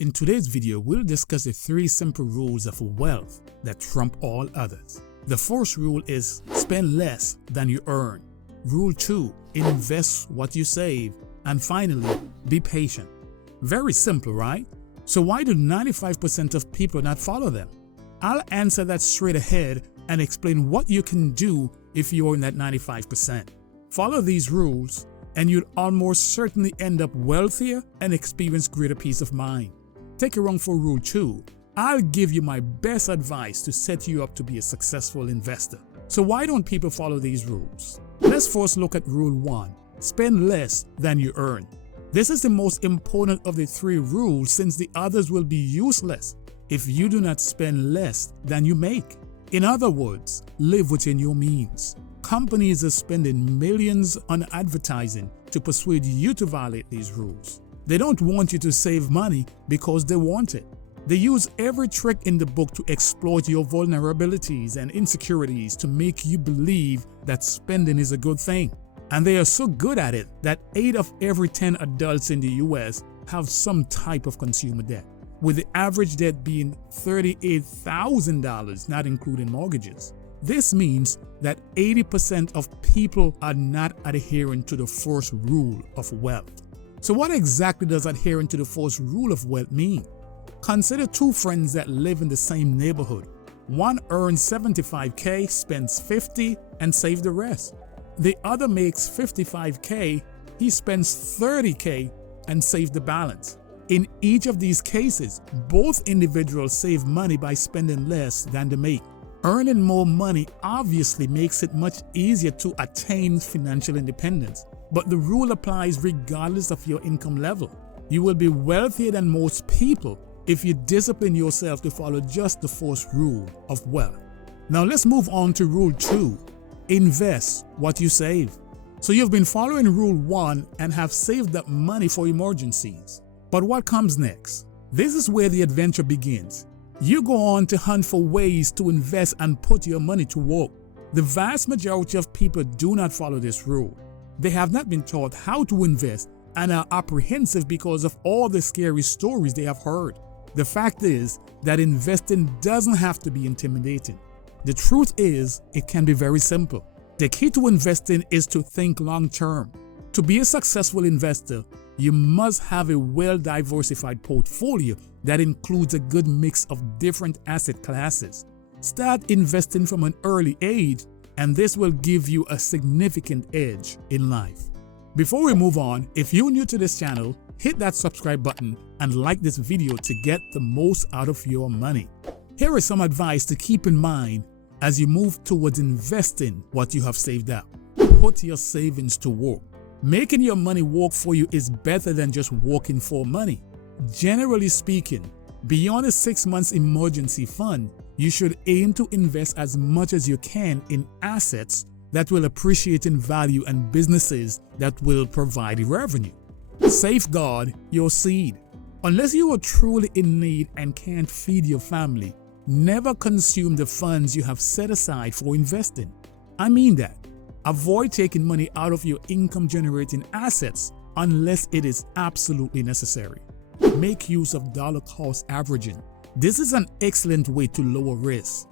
In today's video, we'll discuss the 3 simple rules of wealth that trump all others. The first rule is spend less than you earn. Rule 2, invest what you save. And finally, be patient. Very simple, right? So why do 95% of people not follow them? I'll answer that straight ahead and explain what you can do if you're in that 95%. Follow these rules and you'll almost certainly end up wealthier and experience greater peace of mind. Take it wrong for rule 2. I'll give you my best advice to set you up to be a successful investor. So why don't people follow these rules? Let's first look at rule 1. Spend less than you earn. This is the most important of the 3 rules since the others will be useless if you do not spend less than you make. In other words, live within your means. Companies are spending millions on advertising to persuade you to violate these rules. They don't want you to save money because they want it. They use every trick in the book to exploit your vulnerabilities and insecurities to make you believe that spending is a good thing. And they are so good at it that 8 of every 10 adults in the US have some type of consumer debt, with the average debt being $38,000, not including mortgages. This means that 80% of people are not adhering to the first rule of wealth. So what exactly does adhering to the first rule of wealth mean? Consider 2 friends that live in the same neighborhood. One earns $75K, spends $50, and saves the rest. The other makes $55K, he spends $30K, and saves the balance. In each of these cases, both individuals save money by spending less than they make. Earning more money obviously makes it much easier to attain financial independence, but the rule applies regardless of your income level. You will be wealthier than most people if you discipline yourself to follow just the first rule of wealth. Now let's move on to rule 2. Invest what you save. So you've been following rule 1 and have saved up money for emergencies. But what comes next? This is where the adventure begins. You go on to hunt for ways to invest and put your money to work. The vast majority of people do not follow this rule. They have not been taught how to invest and are apprehensive because of all the scary stories they have heard. The fact is that investing doesn't have to be intimidating. The truth is, it can be very simple. The key to investing is to think long term. To be a successful investor, you must have a well-diversified portfolio that includes a good mix of different asset classes. Start investing from an early age, and this will give you a significant edge in life. Before we move on, if you're new to this channel, hit that subscribe button and like this video to get the most out of your money. Here is some advice to keep in mind as you move towards investing what you have saved up. Put your savings to work. Making your money work for you is better than just working for money. Generally speaking, beyond a 6 months emergency fund, you should aim to invest as much as you can in assets that will appreciate in value and businesses that will provide revenue. Safeguard your seed. Unless you are truly in need and can't feed your family, never consume the funds you have set aside for investing. I mean that. Avoid taking money out of your income-generating assets unless it is absolutely necessary. Make use of dollar-cost averaging. This is an excellent way to lower risk.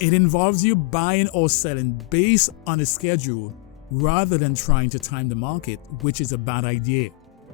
It involves you buying or selling based on a schedule rather than trying to time the market, which is a bad idea.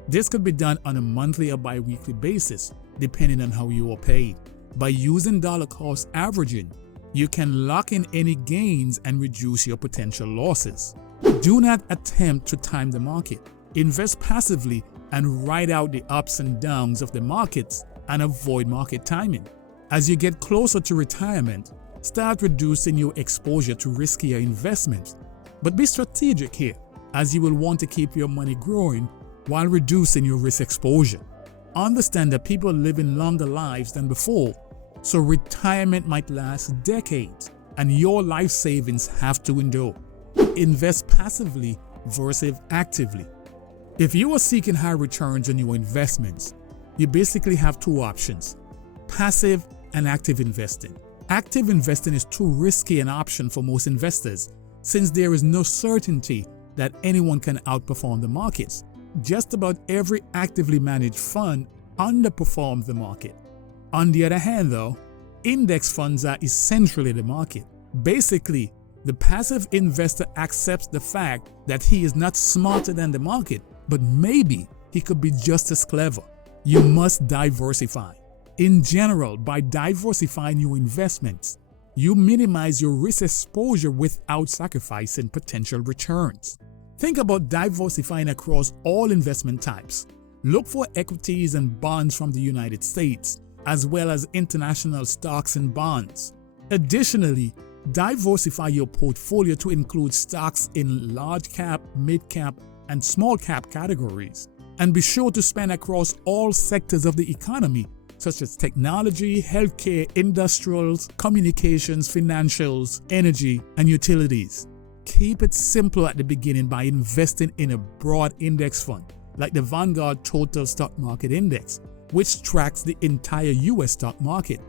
This could be done on a monthly or bi-weekly basis, depending on how you are paid. By using dollar-cost averaging, you can lock in any gains and reduce your potential losses. Do not attempt to time the market. Invest passively and ride out the ups and downs of the markets and avoid market timing. As you get closer to retirement, start reducing your exposure to riskier investments. But be strategic here, as you will want to keep your money growing while reducing your risk exposure. Understand that people are living longer lives than before, so retirement might last decades, and your life savings have to endure. Invest passively versus actively. If you are seeking high returns on your investments, you basically have 2 options: passive and active investing. Active investing is too risky an option for most investors since there is no certainty that anyone can outperform the markets. Just about every actively managed fund underperform the market. On the other hand though, index funds are essentially the market. Basically, the passive investor accepts the fact that he is not smarter than the market, but maybe he could be just as clever. You must diversify. In general, by diversifying your investments, you minimize your risk exposure without sacrificing potential returns. Think about diversifying across all investment types. Look for equities and bonds from the United States, as well as international stocks and bonds. Additionally, diversify your portfolio to include stocks in large cap, mid cap, and small cap categories. And be sure to spend across all sectors of the economy, such as technology, healthcare, industrials, communications, financials, energy, and utilities. Keep it simple at the beginning by investing in a broad index fund, like the Vanguard Total Stock Market Index, which tracks the entire US stock market.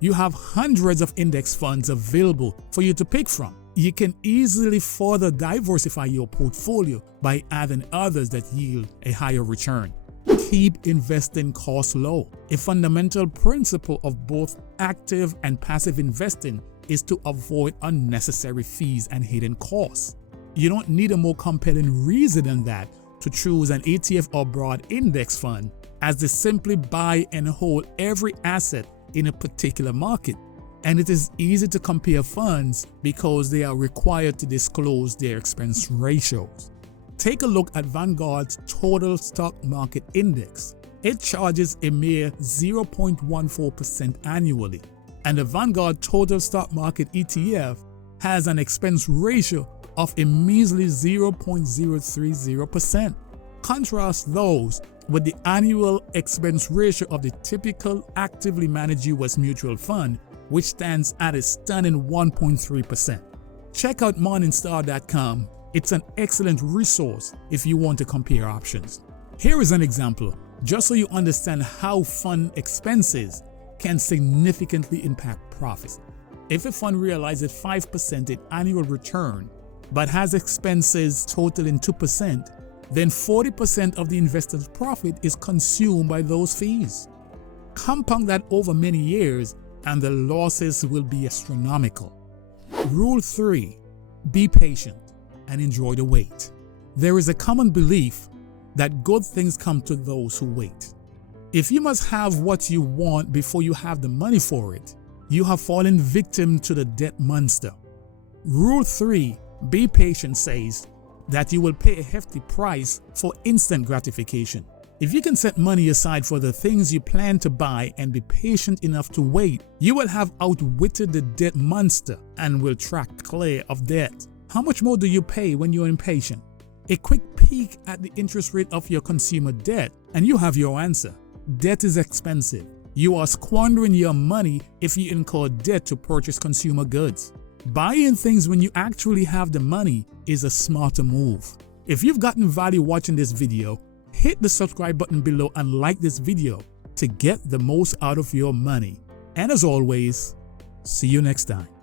You have hundreds of index funds available for you to pick from. You can easily further diversify your portfolio by adding others that yield a higher return. Keep investing costs low. A fundamental principle of both active and passive investing is to avoid unnecessary fees and hidden costs. You don't need a more compelling reason than that to choose an ETF or broad index fund, as they simply buy and hold every asset in a particular market. And it is easy to compare funds because they are required to disclose their expense ratios. Take a look at Vanguard's Total Stock Market Index. It charges a mere 0.14% annually, and the Vanguard Total Stock Market ETF has an expense ratio of a measly 0.030%. Contrast those with the annual expense ratio of the typical actively managed US mutual fund, which stands at a stunning 1.3%. Check out Morningstar.com. It's an excellent resource if you want to compare options. Here is an example, just so you understand how fund expenses can significantly impact profits. If a fund realizes 5% in annual return, but has expenses totaling 2%, then 40% of the investor's profit is consumed by those fees. Compound that over many years, and the losses will be astronomical. Rule 3. Be patient and enjoy the wait. There is a common belief that good things come to those who wait. If you must have what you want before you have the money for it, you have fallen victim to the debt monster. Rule 3. Be patient says that you will pay a hefty price for instant gratification. If you can set money aside for the things you plan to buy and be patient enough to wait, you will have outwitted the debt monster and will track clear of debt. How much more do you pay when you're impatient? A quick peek at the interest rate of your consumer debt and you have your answer. Debt is expensive. You are squandering your money if you incur debt to purchase consumer goods. Buying things when you actually have the money is a smarter move. If you've gotten value watching this video, hit the subscribe button below and like this video to get the most out of your money. And as always, see you next time.